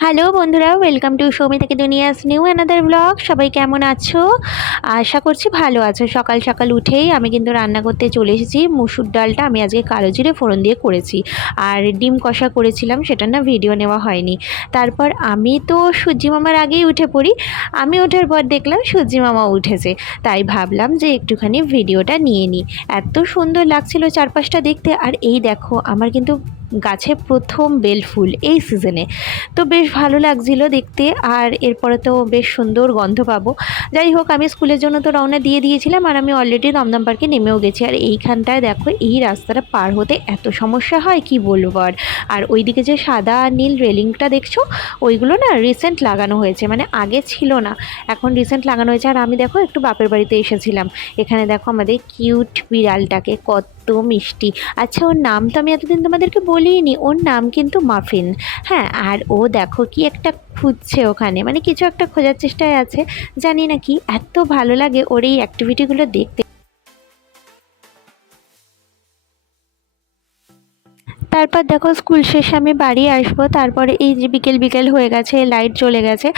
Hello বন্ধুরা, welcome to Soumi থেকে দুনিয়াস new another blog. সবাই কেমন আছো? আশা করছি ভালো আছো। সকাল সকাল উঠেই আমি কিন্তু রান্না করতে চলে এসেছি। মুসুর ডালটা আমি আজকে কালো জিরে ফোড়ন দিয়ে করেছি, আর ডিম কষা করেছিলাম, সেটা না ভিডিও নেওয়া হয়নি। তারপর আমি তো সূর্যি মামার আগেই উঠে পড়ি। আমি ওঠার পর দেখলাম সূর্যি মামা উঠেছে, তাই ভাবলাম যে একটুখানি ভিডিওটা নিয়ে নিই। এত সুন্দর লাগছিল চারপাশটা দেখতে। আর এই দেখো, আমার কিন্তু গাছে প্রথম বেল ফুল এই সিজনে, তো বেশ ভালো লাগছিল দেখতে। আর এরপরে তো বেশ সুন্দর গন্ধ পাবো। যাই হোক, আমি স্কুলের জন্য তো রওনা দিয়ে দিয়েছিলাম, আর আমি অলরেডি দমদম পার্কে নেমেও গেছি। আর এইখানটায় দেখো, এই রাস্তাটা পার হতে এত সমস্যা হয় কি বলবো। আর ওইদিকে যে সাদা আর নীল রেলিংটা দেখছো, ওইগুলো না রিসেন্ট লাগানো হয়েছে, মানে আগে ছিল না, এখন রিসেন্ট লাগানো হয়েছে। আর আমি দেখো একটু বাপের বাড়িতে এসেছিলাম। এখানে দেখো আমাদের কিউট বিড়ালটাকে, কত মিষ্টি। আচ্ছা, ওর নাম তো আমি এতদিন তোমাদেরকে বলিনি। ওর নাম কিন্তু মাফিন। হ্যাঁ, আর ও দেখো কি একটা খুঁজছে ওখানে, মানে কিছু একটা খোঁজার চেষ্টায় আছে। জানি না কি, এত ভালো লাগে ওর এই অ্যাক্টিভিটিগুলো দেখতে। তারপর দেখো, স্কুল শেষে আমি বাড়ি আসবো। তারপরে এই যে বিকেল বিকেল হয়ে গেছে, লাইট চলে গেছে।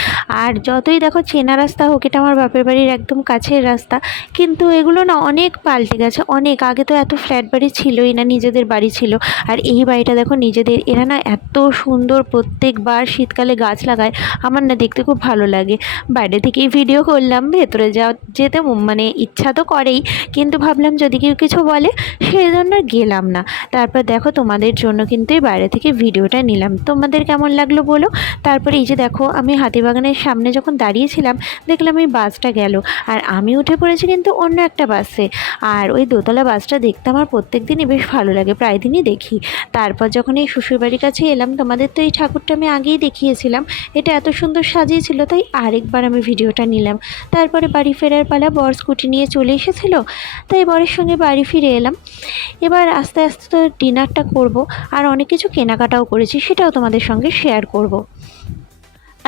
আর যতই দেখো চেনা রাস্তা হোক, এটা আমার বাপের বাড়ির একদম কাছের রাস্তা, কিন্তু এগুলো না অনেক পাল্টে গেছে। অনেক আগে তো এত ফ্ল্যাট বাড়ি ছিলই না, নিজেদের বাড়ি ছিল। আর এই বাড়িটা দেখো নিজেদের। এরা না এত সুন্দর, প্রত্যেকবার শীতকালে গাছ লাগায়। আমার না দেখতে খুব ভালো লাগে। বাইরে থেকেই ভিডিও করলাম, ভেতরে যেতে মানে ইচ্ছা তো করেই, কিন্তু ভাবলাম যদি কেউ কিছু বলে, সেই জন্য গেলাম না। তারপর দেখো, তোমাদের জন্য কিন্তু এই বাইরে থেকে ভিডিওটা নিলাম। তোমাদের কেমন লাগলো বলো। তারপরে এই যে দেখো, আমি হাতিবাগানের সামনে যখন দাঁড়িয়েছিলাম, দেখলাম এই বাসটা গেল, আর আমি উঠে পড়েছি কিন্তু অন্য একটা বাসে। আর ওই দোতলা বাসটা দেখতে আমার প্রত্যেক দিনই বেশ ভালো লাগে, প্রায় দিনই দেখি। তারপর যখন এই শ্বশুরবাড়ির কাছে এলাম, তোমাদের তো এই ঠাকুরটা আমি আগেই দেখিয়েছিলাম। এটা এত সুন্দর সাজিয়েছিল, তাই আরেকবার আমি ভিডিওটা নিলাম। তারপরে বাড়ি ফেরার পালা, বর স্কুটি নিয়ে চলে এসেছিলো, তাই বরের সঙ্গে বাড়ি ফিরে এলাম। এবার আস্তে আস্তে তো ডিনারটা করব, আর অনেক কিছু কেনাকাটাও করেছি, সেটাও তোমাদের সঙ্গে শেয়ার করব।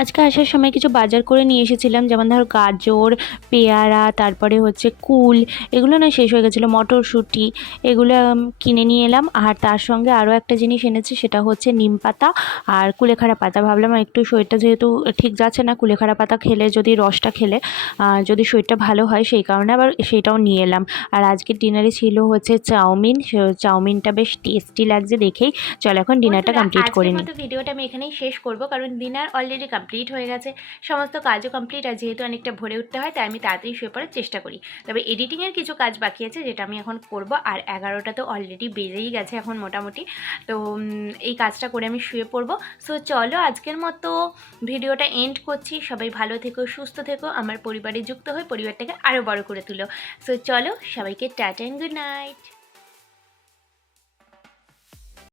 আজকে আসার সময় কিছু বাজার করে নিয়ে এসেছিলাম, যেমন ধরো গাজর, পেয়ারা, তারপরে হচ্ছে কুল, এগুলো না শেষ হয়ে গেছিলো, মটরশুঁটি, এগুলো কিনে নিয়ে এলাম। আর তার সঙ্গে আরও একটা জিনিস এনেছি, সেটা হচ্ছে নিম পাতা আর কুলেখাড়া পাতা। ভাবলাম একটু শরীরটা যেহেতু ঠিক যাচ্ছে না, কুলেখাড়া পাতা খেলে, যদি রসটা খেলে যদি শরীরটা ভালো হয়, সেই কারণে আবার সেটাও নিয়ে এলাম। আর আজকের ডিনারে ছিল হচ্ছে চাউমিন। চাউমিনটা বেশ টেস্টি লাগছে দেখেই। চল এখন ডিনারটা কমপ্লিট করে নিই। ভিডিওটা আমি এখানেই শেষ করব, কারণ ডিনার অলরেডি কমপ্লিট হয়ে গেছে, সমস্ত কাজও কমপ্লিট। আর যেহেতু অনেকটা ভোরে উঠতে হয়, তাই আমি তাড়াতাড়ি শুয়ে পড়ার চেষ্টা করি। তবে এডিটিংয়ের কিছু কাজ বাকি আছে, যেটা আমি এখন করব। আর 11টা তো অলরেডি বেজেই গেছে এখন মোটামুটি। তো এই কাজটা করে আমি শুয়ে পড়বো। সো চলো, আজকের মতো ভিডিওটা এন্ড করছি। সবাই ভালো থেকো, সুস্থ থেকো, আমার পরিবারে যুক্ত হয়ে পরিবারটাকে আরও বড় করে তুলো। সো চলো, সবাইকে টাটা এন্ড গুড নাইট।